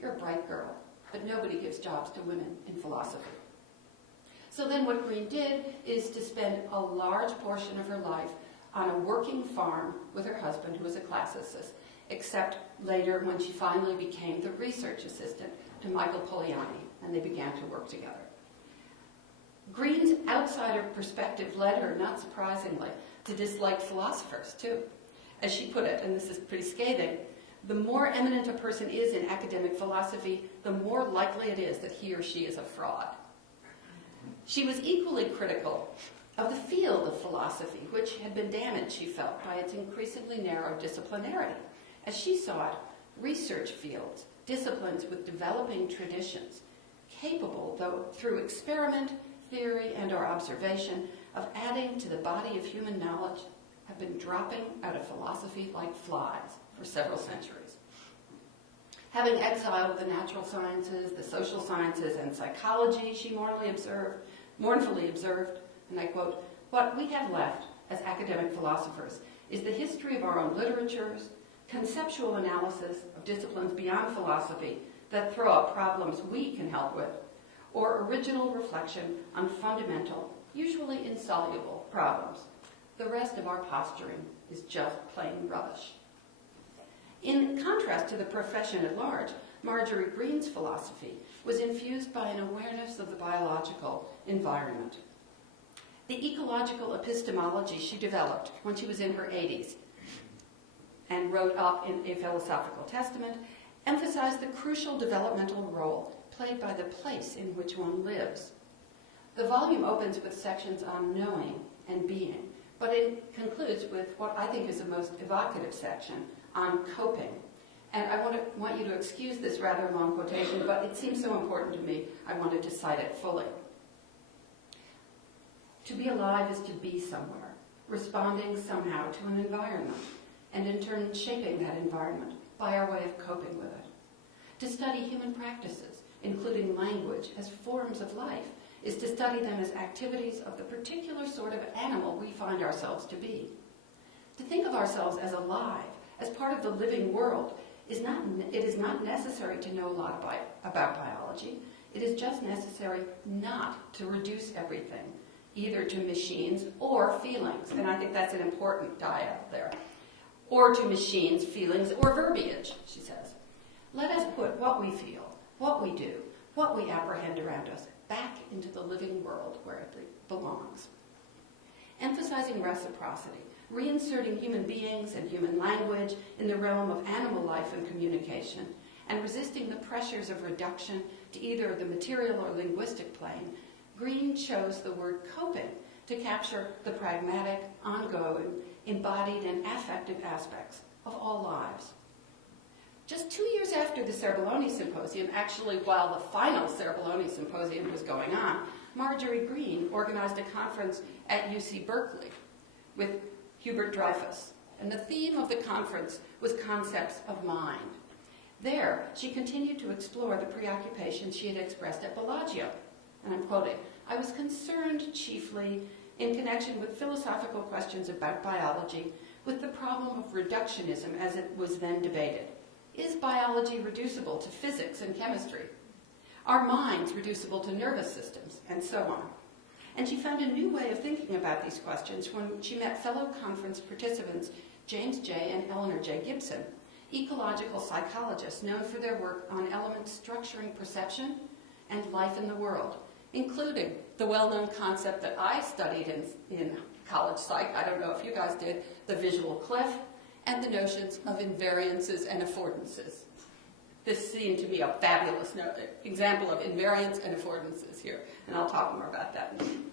You're a bright girl, but nobody gives jobs to women in philosophy. So then what Green did is to spend a large portion of her life on a working farm with her husband, who was a classicist, except later when she finally became the research assistant to Michael Poliani, and they began to work together. Green's outsider perspective led her, not surprisingly, to dislike philosophers, too. As she put it, and this is pretty scathing, the more eminent a person is in academic philosophy, the more likely it is that he or she is a fraud. She was equally critical of the field of philosophy, which had been damaged, she felt, by its increasingly narrow disciplinarity. As she saw it, research fields, disciplines with developing traditions, capable, though through experiment, theory, and/or observation, of adding to the body of human knowledge, have been dropping out of philosophy like flies for several centuries. Having exiled the natural sciences, the social sciences, and psychology, she mournfully observed, and I quote, "What we have left as academic philosophers is the history of our own literatures, conceptual analysis of disciplines beyond philosophy that throw up problems we can help with, or original reflection on fundamental, usually insoluble problems. The rest of our posturing is just plain rubbish." In contrast to the profession at large, Marjorie Green's philosophy was infused by an awareness of the biological environment. The ecological epistemology she developed when she was in her 80s and wrote up in A Philosophical Testament emphasized the crucial developmental role played by the place in which one lives. The volume opens with sections on knowing and being, but it concludes with what I think is the most evocative section on coping. And I want you to excuse this rather long quotation, but it seems so important to me, I wanted to cite it fully. To be alive is to be somewhere, responding somehow to an environment, and in turn shaping that environment by our way of coping with it. To study human practices, including language, as forms of life, is to study them as activities of the particular sort of animal we find ourselves to be. To think of ourselves as alive, as part of the living world, it is not necessary to know a lot about biology. It is just necessary not to reduce everything, either to machines or feelings, and I think that's an important dyad there, or to machines, feelings, or verbiage, she says. Let us put what we feel, what we do, what we apprehend around us back into the living world where it belongs. Emphasizing reciprocity, reinserting human beings and human language in the realm of animal life and communication, and resisting the pressures of reduction to either the material or linguistic plane, Green chose the word coping to capture the pragmatic, ongoing, embodied, and affective aspects of all lives. Just 2 years after the Cerebelloni Symposium, actually while the final Cerebelloni Symposium was going on, Marjorie Green organized a conference at UC Berkeley with Hubert Dreyfus, and the theme of the conference was concepts of mind. There, she continued to explore the preoccupation she had expressed at Bellagio, and I'm quoting, "I was concerned chiefly in connection with philosophical questions about biology with the problem of reductionism as it was then debated. Is biology reducible to physics and chemistry? Are minds reducible to nervous systems? And so on." And she found a new way of thinking about these questions when she met fellow conference participants James J. and Eleanor J. Gibson, ecological psychologists known for their work on elements structuring perception and life in the world, including the well-known concept that I studied in college psych, I don't know if you guys did, the visual cliff, and the notions of invariances and affordances. This seemed to me a fabulous example of invariance and affordances here, and I'll talk more about that in a minute.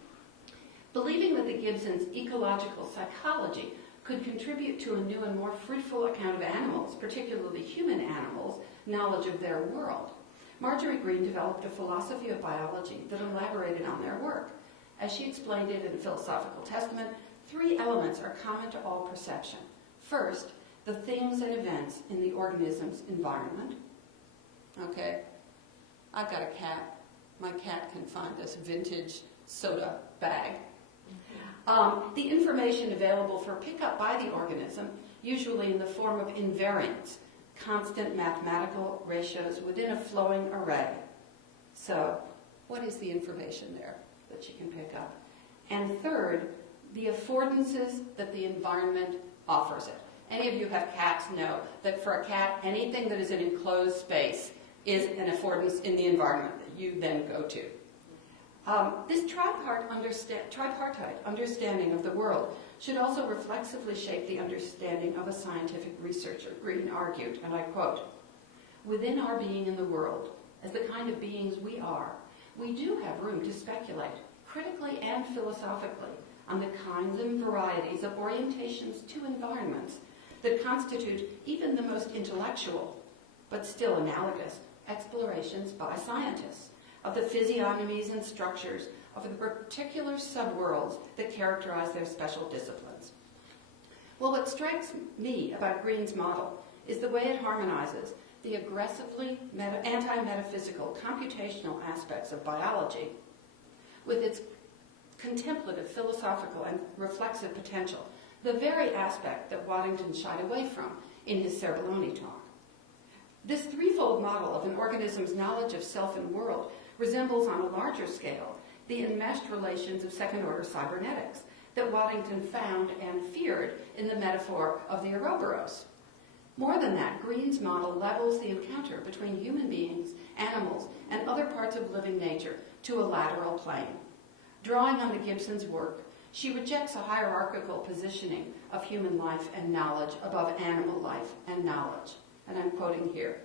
Believing that the Gibsons' ecological psychology could contribute to a new and more fruitful account of animals, particularly human animals, knowledge of their world, Marjorie Green developed a philosophy of biology that elaborated on their work. As she explained it in the Philosophical Testament, 3 elements are common to all perception. First, the things and events in the organism's environment. Okay, I've got a cat. My cat can find this vintage soda bag. The information available for pickup by the organism, usually in the form of invariants, constant mathematical ratios within a flowing array. So, what is the information there that she can pick up? And third, the affordances that the environment offers it. Any of you who have cats know that for a cat, anything that is an enclosed space is an affordance in the environment that you then go to. This tripartite understanding of the world should also reflexively shape the understanding of a scientific researcher. Green argued, and I quote, "Within our being in the world, as the kind of beings we are, we do have room to speculate, critically and philosophically, on the kinds and varieties of orientations to environments that constitute even the most intellectual, but still analogous, explorations by scientists of the physiognomies and structures of the particular subworlds that characterize their special disciplines." Well, what strikes me about Green's model is the way it harmonizes the aggressively anti-metaphysical computational aspects of biology with its contemplative, philosophical, and reflexive potential, the very aspect that Waddington shied away from in his Cerbelloni talk. This threefold model of an organism's knowledge of self and world resembles on a larger scale the enmeshed relations of second-order cybernetics that Waddington found and feared in the metaphor of the Ouroboros. More than that, Green's model levels the encounter between human beings, animals, and other parts of living nature to a lateral plane. Drawing on the Gibson's work, she rejects a hierarchical positioning of human life and knowledge above animal life and knowledge. And I'm quoting here,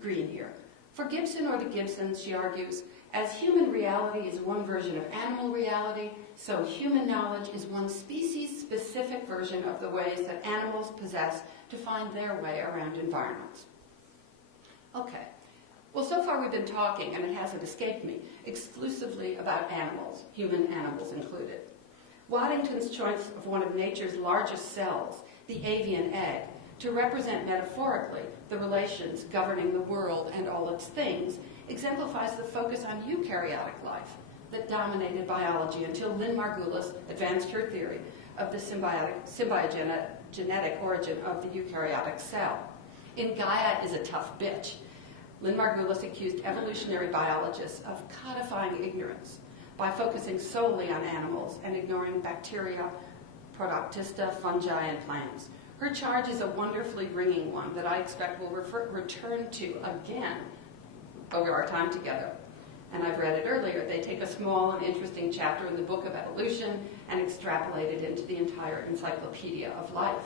Green here. For Gibson or the Gibsons, she argues, as human reality is one version of animal reality, so human knowledge is one species-specific version of the ways that animals possess to find their way around environments. Okay. Well, so far we've been talking, and it hasn't escaped me, exclusively about animals, human animals included. Waddington's choice of one of nature's largest cells, the avian egg, to represent metaphorically the relations governing the world and all its things, exemplifies the focus on eukaryotic life that dominated biology until Lynn Margulis advanced her theory of the symbiogenetic origin of the eukaryotic cell. In Gaia is a tough bitch, Lynn Margulis accused evolutionary biologists of codifying ignorance by focusing solely on animals and ignoring bacteria, protoctista, fungi, and plants. Her charge is a wonderfully ringing one that I expect we'll return to again over our time together. And I've read it earlier. They take a small and interesting chapter in the book of evolution and extrapolate it into the entire encyclopedia of life.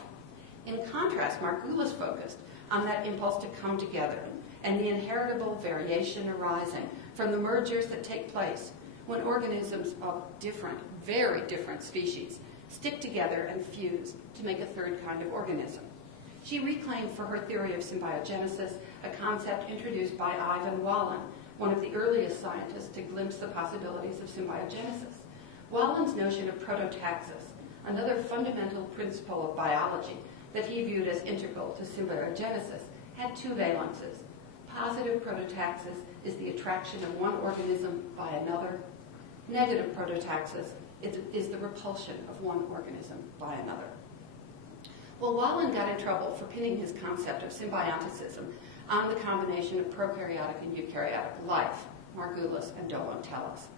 In contrast, Margulis focused on that impulse to come together and the inheritable variation arising from the mergers that take place when organisms of different, very different species stick together and fuse to make a third kind of organism. She reclaimed for her theory of symbiogenesis a concept introduced by Ivan Wallin, one of the earliest scientists to glimpse the possibilities of symbiogenesis. Wallin's notion of prototaxis, another fundamental principle of biology that he viewed as integral to symbiogenesis, had two valences. Positive prototaxis is the attraction of one organism by another. Negative prototaxis is the repulsion of one organism by another. Well, Wallin got in trouble for pinning his concept of symbionticism on the combination of prokaryotic and eukaryotic life, Margulis and Dolan tell us.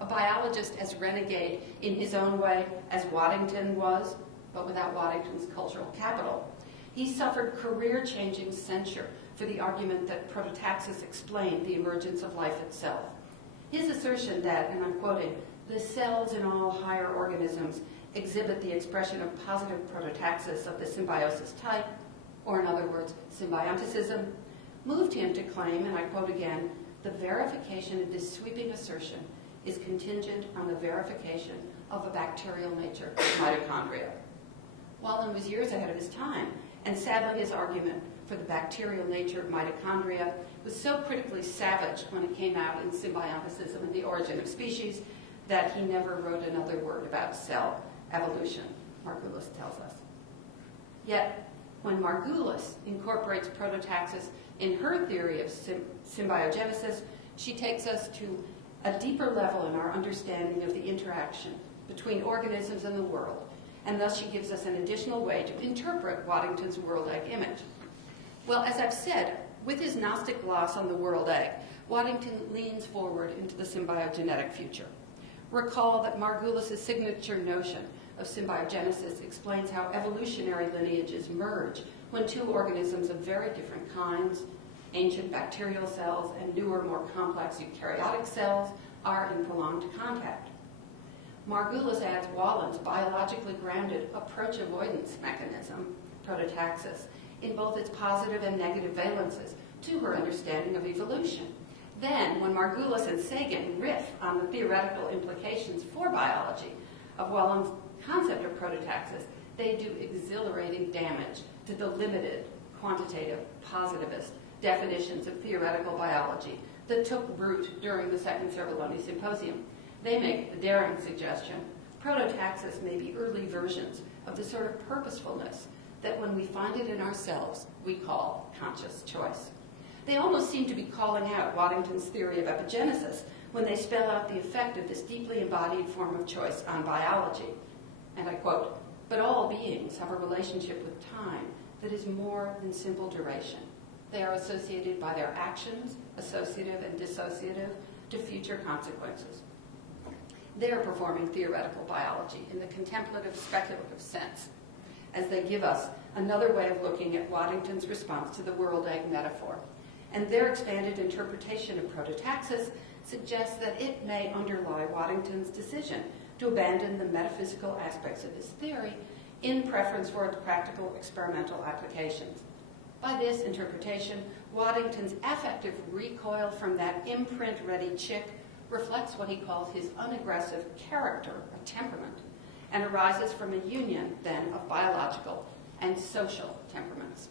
A biologist as renegade in his own way as Waddington was, but without Waddington's cultural capital, he suffered career-changing censure for the argument that prototaxis explained the emergence of life itself. His assertion that, and I'm quoting, the cells in all higher organisms exhibit the expression of positive prototaxis of the symbiosis type, or in other words, symbionticism, moved him to claim, and I quote again, the verification of this sweeping assertion is contingent on the verification of a bacterial nature of mitochondria. Wallin was years ahead of his time, and sadly his argument for the bacterial nature of mitochondria was so critically savage when it came out in Symbionticism and the Origin of Species that he never wrote another word about cell evolution, Margulis tells us. Yet, when Margulis incorporates prototaxis in her theory of symbiogenesis, she takes us to a deeper level in our understanding of the interaction between organisms and the world, and thus she gives us an additional way to interpret Waddington's world egg image. Well, as I've said, with his Gnostic gloss on the world egg, Waddington leans forward into the symbiogenetic future. Recall that Margulis' signature notion of symbiogenesis explains how evolutionary lineages merge when two organisms of very different kinds, ancient bacterial cells and newer, more complex eukaryotic cells, are in prolonged contact. Margulis adds Wallen's biologically grounded approach avoidance mechanism, prototaxis, in both its positive and negative valences to her understanding of evolution. Then, when Margulis and Sagan riff on the theoretical implications for biology of Wallen's concept of prototaxis, they do exhilarating damage to the limited, quantitative, positivist definitions of theoretical biology that took root during the Second Cervelloni Symposium. They make the daring suggestion, prototaxis may be early versions of the sort of purposefulness that when we find it in ourselves, we call conscious choice. They almost seem to be calling out Waddington's theory of epigenesis when they spell out the effect of this deeply embodied form of choice on biology. And I quote, "But all beings have a relationship with time that is more than simple duration. They are associated by their actions, associative and dissociative, to future consequences." They're performing theoretical biology in the contemplative, speculative sense, as they give us another way of looking at Waddington's response to the world egg metaphor. And their expanded interpretation of prototaxis suggests that it may underlie Waddington's decision to abandon the metaphysical aspects of his theory in preference for its practical experimental applications. By this interpretation, Waddington's affective recoil from that imprint-ready chick reflects what he calls his unaggressive character of temperament, and arises from a union, then, of biological and social temperaments.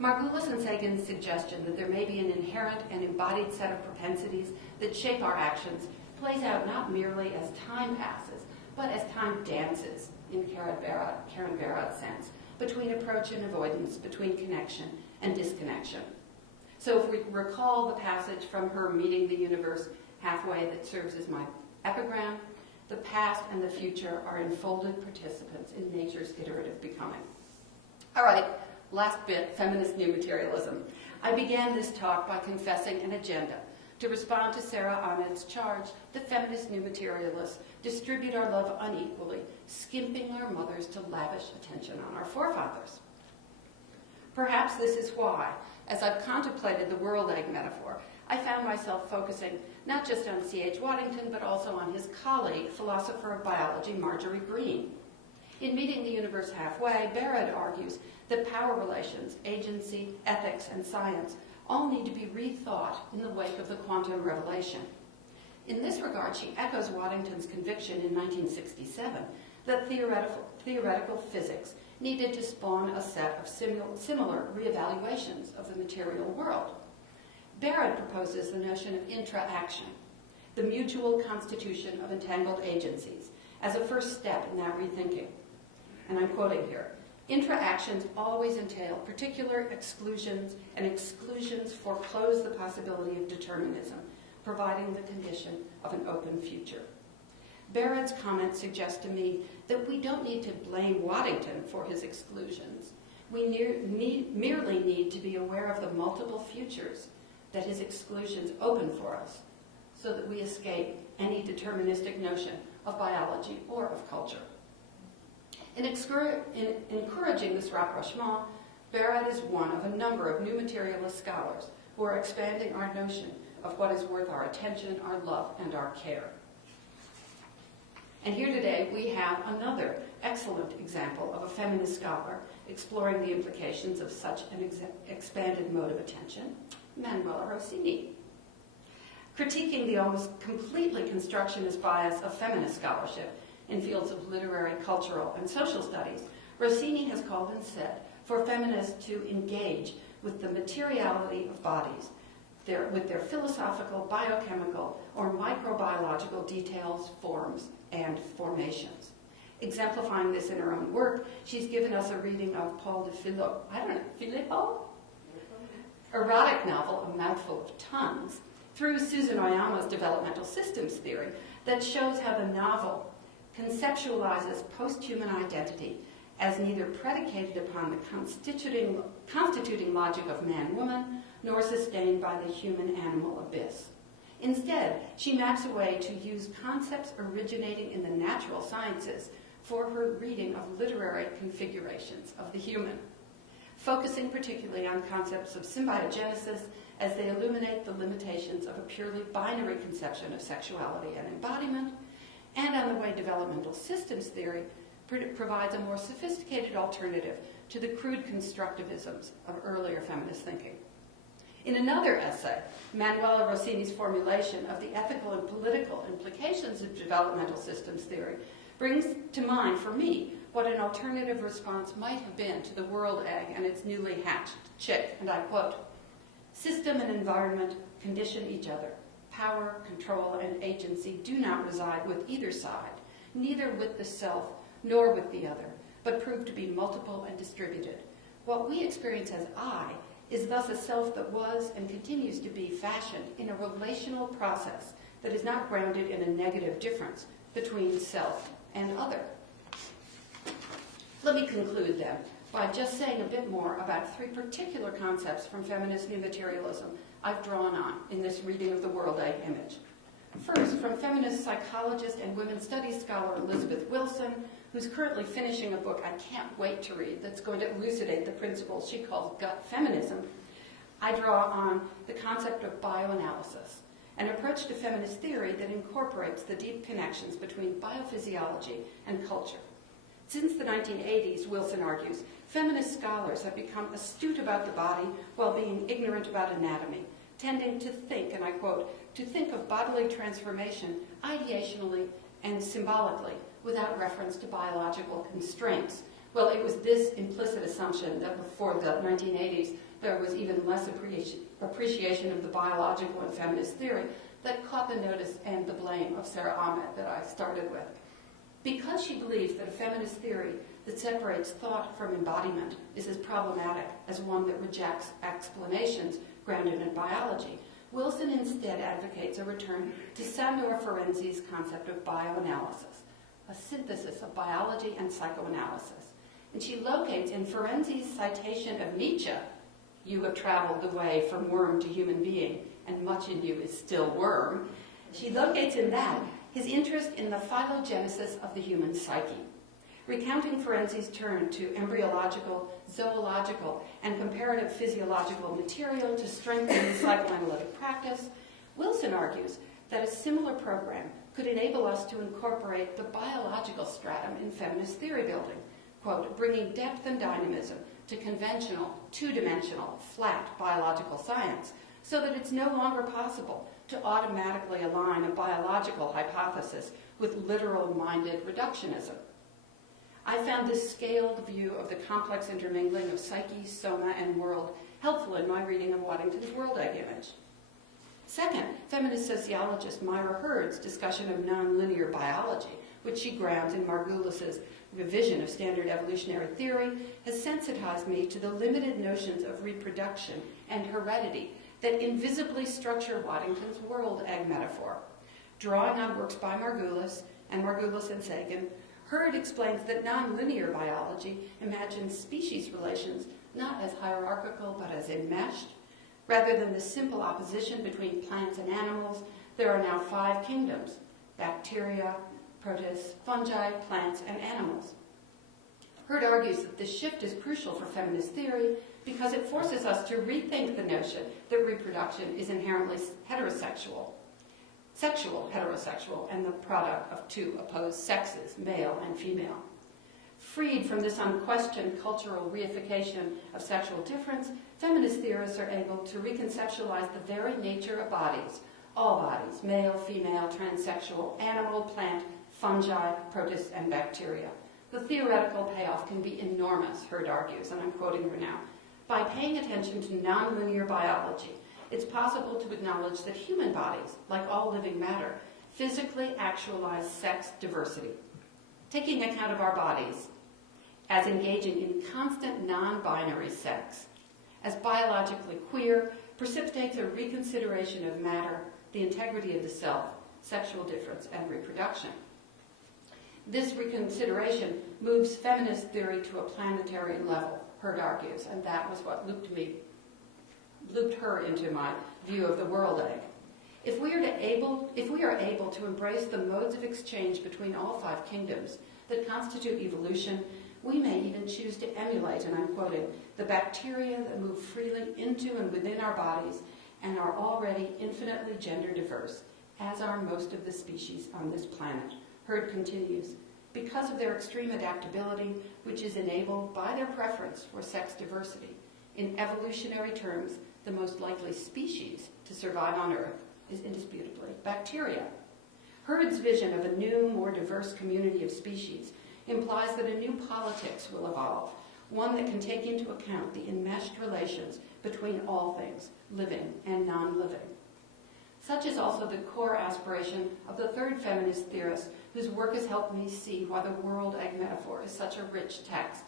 Margulis and Sagan's suggestion that there may be an inherent and embodied set of propensities that shape our actions plays out not merely as time passes, but as time dances, in Karen Barrett's sense, between approach and avoidance, between connection and disconnection. So if we recall the passage from her Meeting the Universe Halfway that serves as my epigram, the past and the future are enfolded participants in nature's iterative becoming. All right, last bit, feminist new materialism. I began this talk by confessing an agenda to respond to Sarah Ahmed's charge that feminist new materialists distribute our love unequally, skimping our mothers to lavish attention on our forefathers. Perhaps this is why, as I've contemplated the world egg metaphor, I found myself focusing not just on C.H. Waddington, but also on his colleague, philosopher of biology Marjorie Green. In Meeting the Universe Halfway, Barrett argues that power relations, agency, ethics, and science all need to be rethought in the wake of the quantum revelation. In this regard, she echoes Waddington's conviction in 1967 that theoretical physics needed to spawn a set of similar reevaluations of the material world. Barrett proposes the notion of intra-action, the mutual constitution of entangled agencies, as a first step in that rethinking. And I'm quoting here, "Intra-actions always entail particular exclusions, and exclusions foreclose the possibility of determinism, providing the condition of an open future." Barrett's comment suggests to me that we don't need to blame Waddington for his exclusions. We merely need to be aware of the multiple futures that his exclusions open for us, so that we escape any deterministic notion of biology or of culture. In encouraging this rapprochement, Barrett is one of a number of new materialist scholars who are expanding our notion of what is worth our attention, our love, and our care. And here today we have another excellent example of a feminist scholar exploring the implications of such an expanded mode of attention, Manuela Rossini. Critiquing the almost completely constructionist bias of feminist scholarship in fields of literary, cultural, and social studies, Rossini has called instead for feminists to engage with the materiality of bodies, with their philosophical, biochemical, or microbiological details, forms, and formations. Exemplifying this in her own work, she's given us a reading of Paul de Philippot? Erotic novel, A Mouthful of Tongues, through Susan Oyama's developmental systems theory that shows how the novel conceptualizes post-human identity as neither predicated upon the constituting logic of man-woman, nor sustained by the human-animal abyss. Instead, she maps a way to use concepts originating in the natural sciences for her reading of literary configurations of the human, focusing particularly on concepts of symbiogenesis as they illuminate the limitations of a purely binary conception of sexuality and embodiment, and on the way developmental systems theory provides a more sophisticated alternative to the crude constructivisms of earlier feminist thinking. In another essay, Manuela Rossini's formulation of the ethical and political implications of developmental systems theory brings to mind, for me, what an alternative response might have been to the world egg and its newly hatched chick, and I quote, "System and environment condition each other. Power, control, and agency do not reside with either side, neither with the self nor with the other, but prove to be multiple and distributed. What we experience as I is thus a self that was and continues to be fashioned in a relational process that is not grounded in a negative difference between self and other." Let me conclude then by just saying a bit more about three particular concepts from feminist new materialism I've drawn on in this reading of the world egg image. First, from feminist psychologist and women's studies scholar Elizabeth Wilson, who's currently finishing a book I can't wait to read that's going to elucidate the principles she calls gut feminism, I draw on the concept of bioanalysis, an approach to feminist theory that incorporates the deep connections between biophysiology and culture. Since the 1980s, Wilson argues, feminist scholars have become astute about the body while being ignorant about anatomy, tending to think, and I quote, "to think of bodily transformation ideationally and symbolically without reference to biological constraints." Well, it was this implicit assumption that before the 1980s there was even less appreciation of the biological in feminist theory that caught the notice and the blame of Sarah Ahmed that I started with. Because she believes that a feminist theory that separates thought from embodiment is as problematic as one that rejects explanations grounded in biology, Wilson instead advocates a return to Samuel Ferenczi's concept of bioanalysis, a synthesis of biology and psychoanalysis. And she locates in Ferenczi's citation of Nietzsche, "You have traveled the way from worm to human being, and much in you is still worm," she locates in that his interest in the phylogenesis of the human psyche. Recounting Ferenczi's turn to embryological, zoological, and comparative physiological material to strengthen psychoanalytic practice, Wilson argues that a similar program could enable us to incorporate the biological stratum in feminist theory building, quote, "bringing depth and dynamism to conventional, two-dimensional, flat biological science, so that it's no longer possible to automatically align a biological hypothesis with literal-minded reductionism." I found this scaled view of the complex intermingling of psyche, soma, and world helpful in my reading of Waddington's world egg image. Second, feminist sociologist Myra Hurd's discussion of nonlinear biology, which she grounds in Margulis's revision of standard evolutionary theory, has sensitized me to the limited notions of reproduction and heredity that invisibly structure Waddington's world egg metaphor. Drawing on works by Margulis and Sagan, Hurd explains that nonlinear biology imagines species relations not as hierarchical but as enmeshed. Rather than the simple opposition between plants and animals, there are now 5 kingdoms: bacteria, protists, fungi, plants, and animals. Hurd argues that this shift is crucial for feminist theory because it forces us to rethink the notion that reproduction is inherently sexual heterosexual, and the product of 2 opposed sexes, male and female. Freed from this unquestioned cultural reification of sexual difference, feminist theorists are able to reconceptualize the very nature of bodies, all bodies, male, female, transsexual, animal, plant, fungi, protists, and bacteria. The theoretical payoff can be enormous, Hurd argues, and I'm quoting her now. By paying attention to nonlinear biology, it's possible to acknowledge that human bodies, like all living matter, physically actualize sex diversity. Taking account of our bodies as engaging in constant non-binary sex, as biologically queer, precipitates a reconsideration of matter, the integrity of the self, sexual difference, and reproduction. This reconsideration moves feminist theory to a planetary level, Hurd argues, and that was what looped her into my view of the world egg. If we are able to embrace the modes of exchange between all five kingdoms that constitute evolution, we may even choose to emulate, and I'm quoting, the bacteria that move freely into and within our bodies and are already infinitely gender diverse, as are most of the species on this planet. Hurd continues, because of their extreme adaptability, which is enabled by their preference for sex diversity. In evolutionary terms, the most likely species to survive on Earth is indisputably bacteria. Hurd's vision of a new, more diverse community of species implies that a new politics will evolve, one that can take into account the enmeshed relations between all things, living and non-living. Such is also the core aspiration of the third feminist theorist, whose work has helped me see why the world egg metaphor is such a rich text.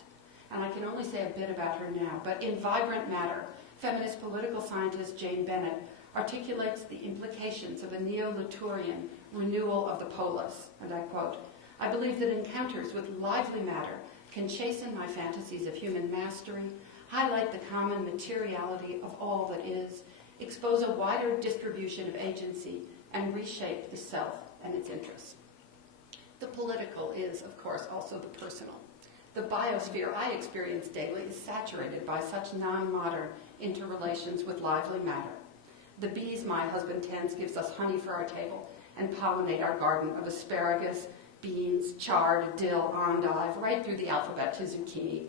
And I can only say a bit about her now, but in Vibrant Matter, feminist political scientist Jane Bennett articulates the implications of a neo-Latourian renewal of the polis, and I quote, I believe that encounters with lively matter can chasten my fantasies of human mastery, highlight the common materiality of all that is, expose a wider distribution of agency, and reshape the self and its interests. The political is, of course, also the personal. The biosphere I experience daily is saturated by such non-modern interrelations with lively matter. The bees my husband tends gives us honey for our table and pollinate our garden of asparagus, beans, chard, dill, endive, right through the alphabet to zucchini.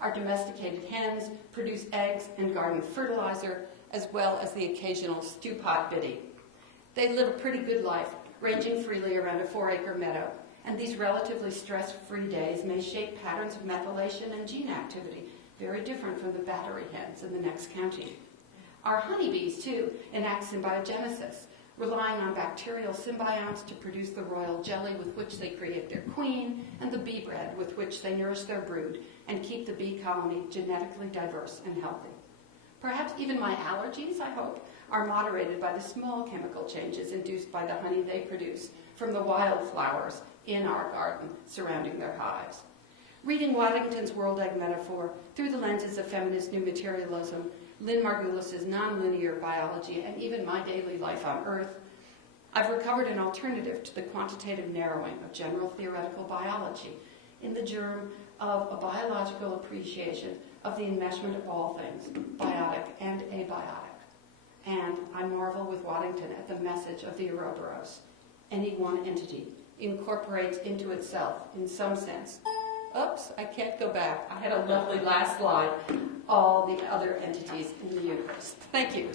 Our domesticated hens produce eggs and garden fertilizer, as well as the occasional stew pot biddy. They live a pretty good life, ranging freely around a 4-acre meadow, and these relatively stress-free days may shape patterns of methylation and gene activity, very different from the battery hens in the next county. Our honeybees, too, enact symbiogenesis, relying on bacterial symbionts to produce the royal jelly with which they create their queen, and the bee bread with which they nourish their brood and keep the bee colony genetically diverse and healthy. Perhaps even my allergies, I hope, are moderated by the small chemical changes induced by the honey they produce from the wildflowers in our garden surrounding their hives. Reading Waddington's world egg metaphor through the lenses of feminist new materialism, Lynn Margulis' nonlinear biology, and even my daily life on Earth, I've recovered an alternative to the quantitative narrowing of general theoretical biology in the germ of a biological appreciation of the enmeshment of all things, biotic and abiotic. And I marvel with Waddington at the message of the Ouroboros. Any one entity incorporates into itself, in some sense, oops, I can't go back. I had a lovely last slide. All the other entities in the universe. Thank you.